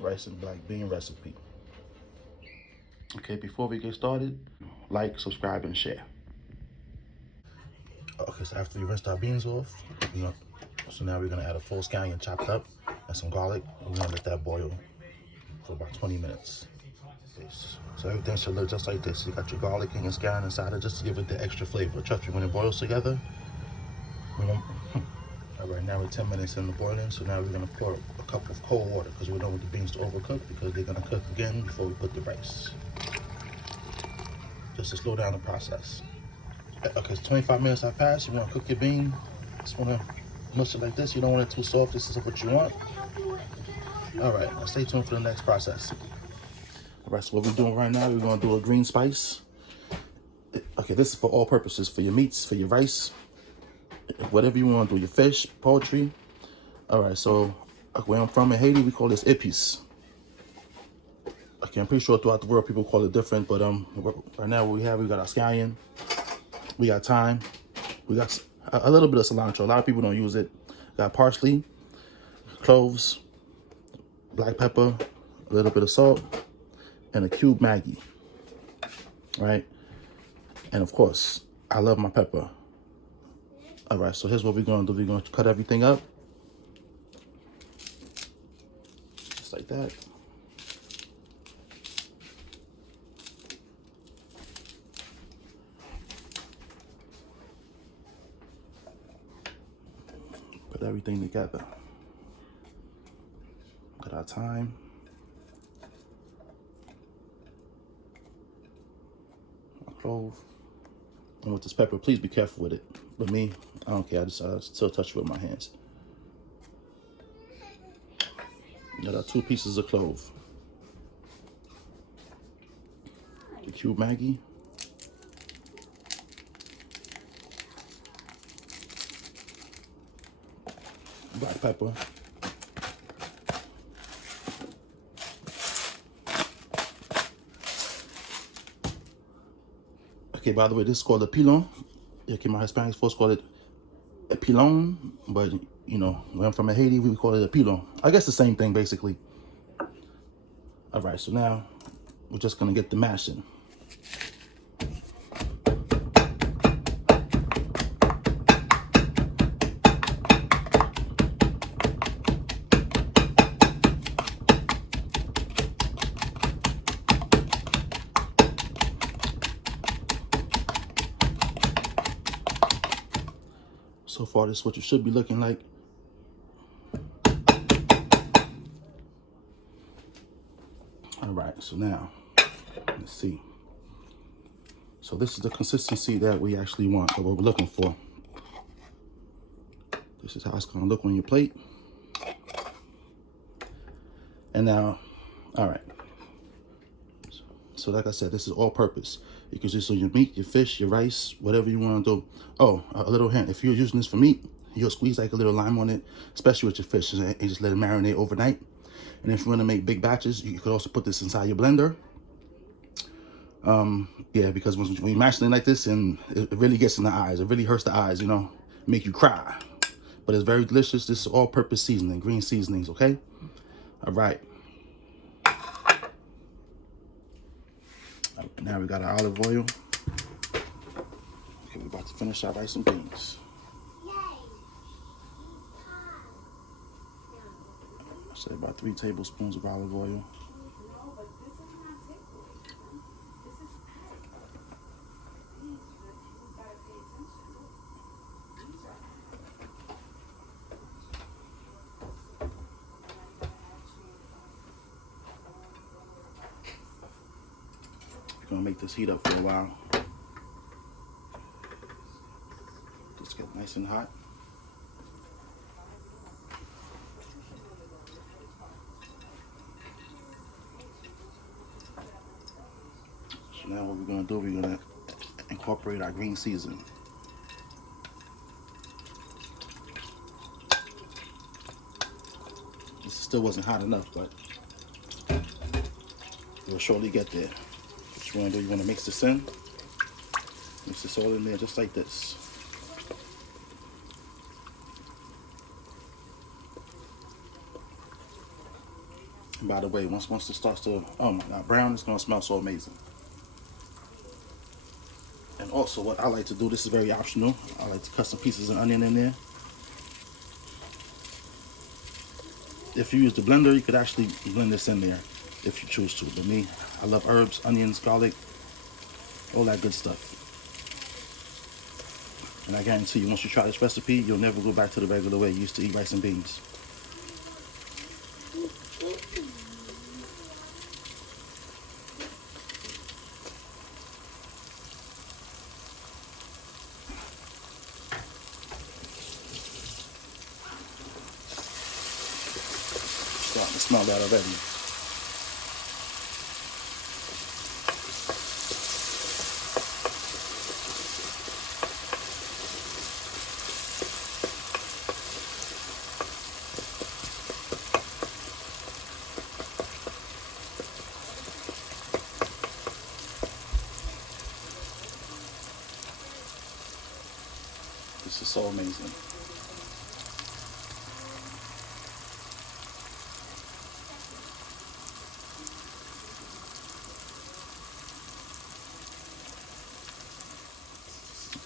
rice and black bean recipe. Okay, before we get started, like, subscribe, and share. Okay, so after we rinsed our beans off, so now we're gonna add a full scallion chopped up and some garlic. And we're gonna let that boil for about 20 minutes. Okay, so everything should look just like this. You got your garlic and your scallion inside it just to give it the extra flavor. Trust me, when it boils together, all right, now we're 10 minutes in the boiling, so now we're gonna pour a cup of cold water because we don't want the beans to overcook because they're gonna cook again before we put the rice. Just to slow down the process. Okay, so 25 minutes have passed. You wanna cook your bean. Just wanna mush it like this. You don't want it too soft. This is what you want. All right, now stay tuned for the next process. All right, so what we're doing right now, we're gonna do a green spice. Okay, this is for all purposes, for your meats, for your rice, whatever you want to do, your fish, poultry. All right, so where I'm from in Haiti, we call this epis. Okay, I'm pretty sure throughout the world people call it different, but right now we got our scallion, we got thyme, we got a little bit of cilantro. A lot of people don't use it. Got parsley, cloves, black pepper, a little bit of salt, and a cube Maggi. Right, and of course I love my pepper. All right, so here's what we're gonna do. We're gonna cut everything up just like that. Put everything together. Got our thyme. Our clove. And with this pepper, please be careful with it. But me, I don't care. I still touch it with my hands. Got our 2 pieces of clove. The cube Maggi. Black pepper. Okay, by the way, this is called a pilon. Okay, my Hispanic folks call it a pilon, but you know, when I'm from Haiti, we call it a pilon. I guess the same thing, basically. All right, so now we're just gonna get the mashing. So far, this is what you should be looking like. All right, so now, let's see. So this is the consistency that we actually want, or what we're looking for. This is how it's gonna look on your plate. And now, all right. So like I said, this is all purpose. You can use it on your meat, your fish, your rice, whatever you want to do. Oh, a little hint. If you're using this for meat, you'll squeeze like a little lime on it, especially with your fish, and just let it marinate overnight. And if you want to make big batches, you could also put this inside your blender. Yeah, because when you mash it like this, and it really gets in the eyes. It really hurts the eyes, you know, make you cry. But it's very delicious. This is all-purpose seasoning, green seasonings, okay? All right. Now we got our olive oil. Okay, we're about to finish our rice and beans. So about 3 tablespoons of olive oil. We're gonna make this heat up for a while. Just get nice and hot. So now what we're gonna do, we're gonna incorporate our green seasoning. This still wasn't hot enough, but we'll surely get there. What you wanna do, you wanna mix this in. Mix this all in there just like this. And by the way, once it starts to, oh my God, brown, it's gonna smell so amazing. And also, what I like to do, this is very optional. I like to cut some pieces of onion in there. If you use the blender, you could actually blend this in there if you choose to. But me, I love herbs, onions, garlic, all that good stuff. And I guarantee you, once you try this recipe, you'll never go back to the regular way you used to eat rice and beans. Starting to smell that already. This is so amazing.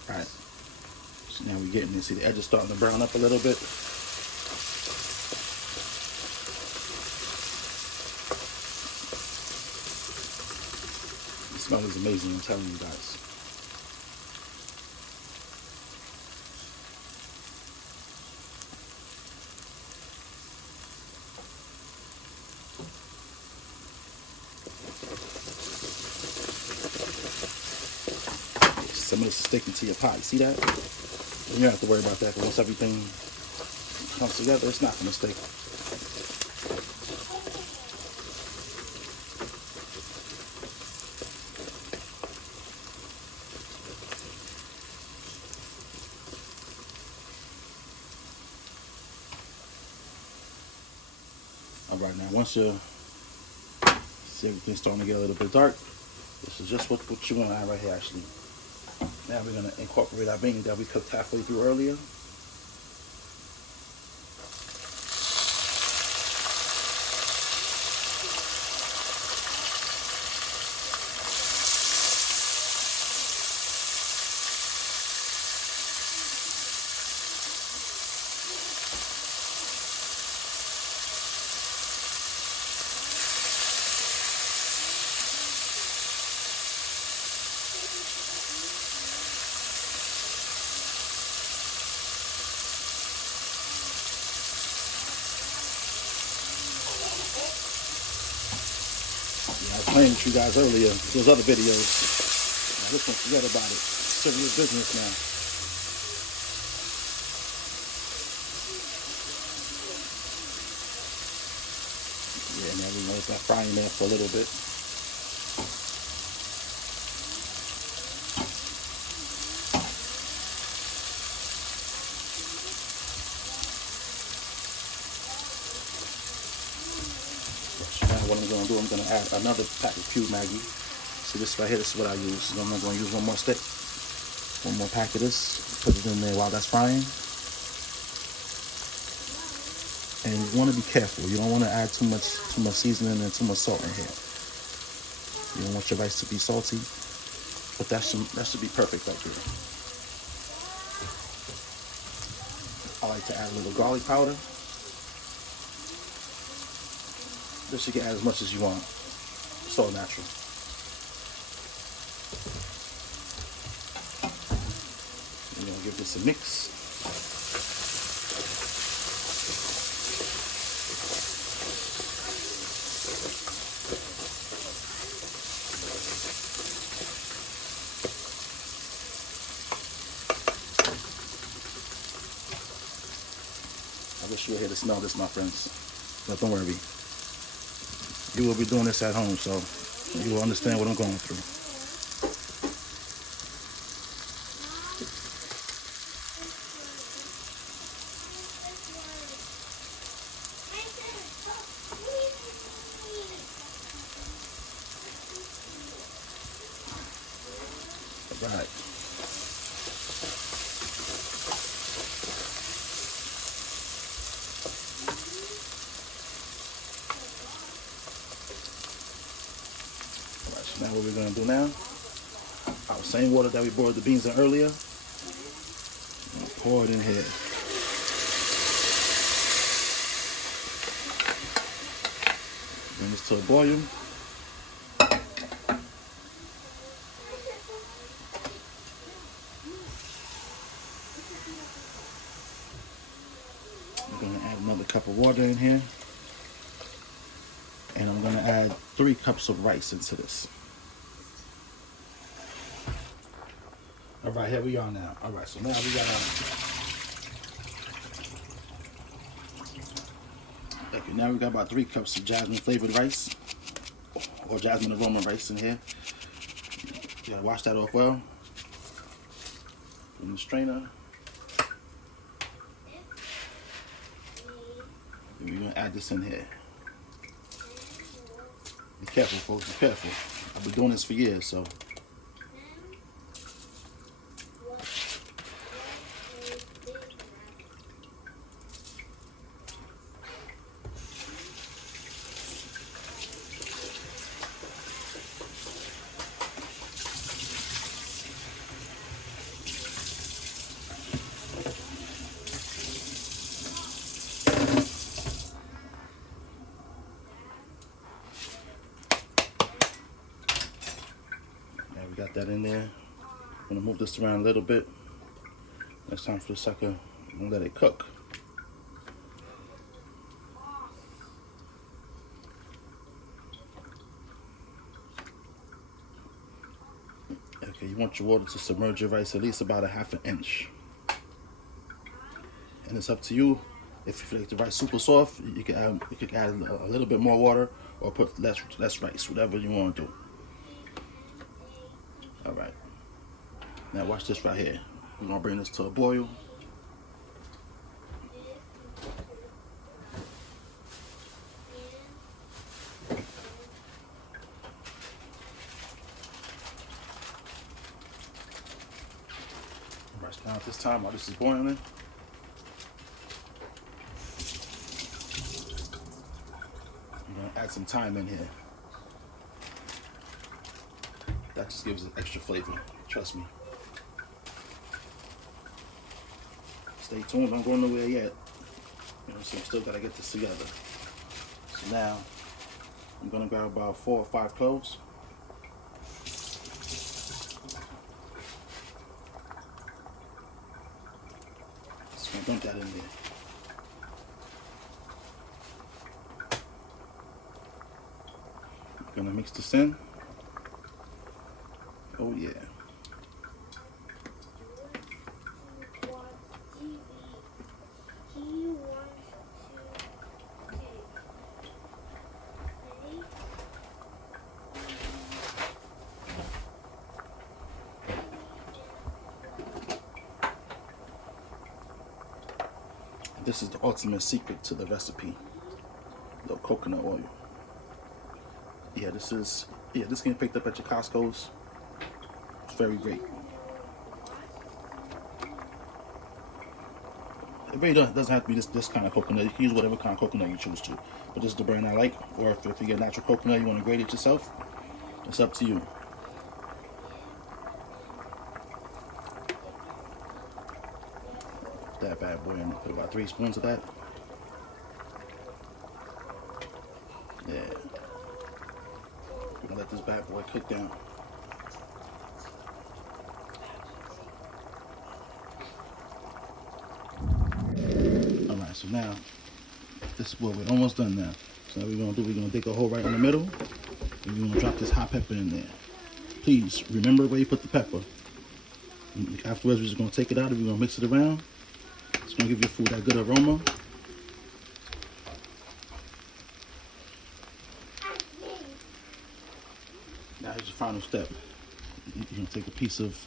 All right. So now we're getting this. See, the edge is starting to brown up a little bit. The smell is amazing, I'm telling you guys. Some of this is sticking to your pot. You see that? You don't have to worry about that, because once everything comes together, it's not going to stick. All right, now once you see everything's starting to get a little bit dark, this is just what you want to have right here, actually. Now we're going to incorporate our beans that we cooked halfway through earlier. I was playing with you guys earlier, those other videos. Now this one, forget about it. Serious business now. Yeah, now we know it's not frying there for a little bit. What I'm going to do, I'm going to add another pack of cube Maggi. See this right here, this is what I use. I'm going to use one more stick, one more pack of this, put it in there while that's frying. And you want to be careful. You don't want to add too much seasoning and too much salt in here. You don't want your rice to be salty, but that should be perfect right there. I like to add a little garlic powder. This you can add as much as you want. So natural. You're gonna give this a mix. I wish you were here to smell this, my friends. But don't worry. You will be doing this at home, so you will understand what I'm going through. All right. Now what we're gonna do now, our same water that we boiled the beans in earlier, pour it in here. Bring this to a boil. I'm gonna add another cup of water in here. And I'm gonna add 3 cups of rice into this. All right, here we are now. All right, so now we got okay, now we got about 3 cups of jasmine flavored rice or jasmine aroma rice in here. You gotta wash that off well in the strainer. And we're gonna add this in here. Be careful, folks, be careful. I've been doing this for years, so. We got that in there. I'm gonna move this around a little bit. It's time for the sucker. I'm gonna let it cook. Okay, you want your water to submerge your rice at least about a ½ inch. And it's up to you. If you feel like the rice super soft, you can add a little bit more water or put less rice, whatever you want to do. All right. Now watch this right here. We're gonna bring this to a boil. All right, so now at this time, while this is boiling, I'm gonna add some thyme in here. That just gives it extra flavor, trust me. Stay tuned, don't go nowhere yet. You know, so I'm still gotta get this together. So now, I'm gonna grab about 4 or 5 cloves. Just gonna dump that in there. I'm gonna mix this in. Oh yeah. This is the ultimate secret to the recipe. The coconut oil. Yeah, this can be picked up at your Costco's. It's very great. It really doesn't have to be this kind of coconut. You can use whatever kind of coconut you choose to. But this is the brand I like. Or if you get natural coconut, you want to grate it yourself, it's up to you. That bad boy, I'm gonna put about 3 spoons of that. Yeah. We're gonna let this bad boy cook down. Alright, so now, this is what we're almost done now. So what we're gonna do, we're gonna dig a hole right in the middle, and we're gonna drop this hot pepper in there. Please, remember where you put the pepper. Afterwards, we're just gonna take it out and we're gonna mix it around. It's gonna give your food that good aroma. Now here's your final step. You're gonna take a piece of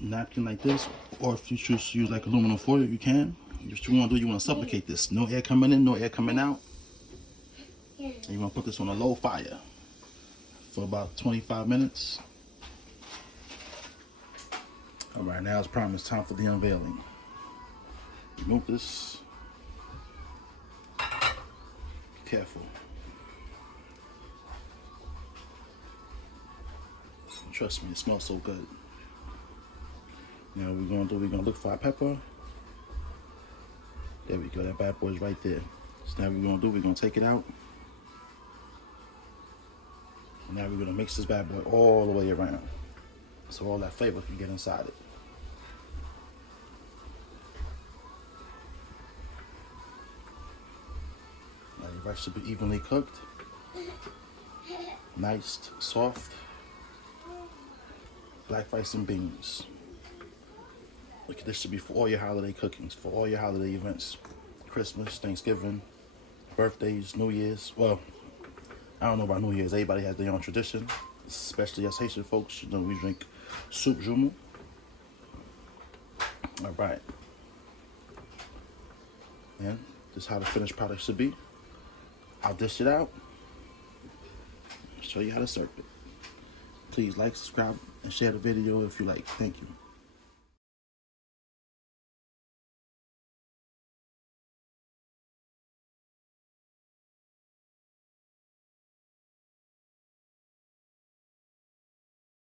napkin like this, or if you choose to use like aluminum foil, you can. What you wanna do, you wanna supplicate this. No air coming in, no air coming out. And you wanna put this on a low fire for about 25 minutes. All right, now as promised, time for the unveiling. Remove this. Careful. Trust me, it smells so good. Now what we're gonna do, we're gonna look for our pepper. There we go, that bad boy's right there. So now what we're gonna do, we're gonna take it out. And now we're gonna mix this bad boy all the way around, so all that flavor can get inside it. Now your rice should be evenly cooked. Nice, soft, black rice and beans. Look, this should be for all your holiday cookings, for all your holiday events. Christmas, Thanksgiving, birthdays, New Year's. Well, I don't know about New Year's. Everybody has their own tradition, especially us Haitian folks. You know, we drink soup jumeau. All right. And this is how the finished product should be. I'll dish it out. Show you how to serve it. Please like, subscribe, and share the video if you like. Thank you.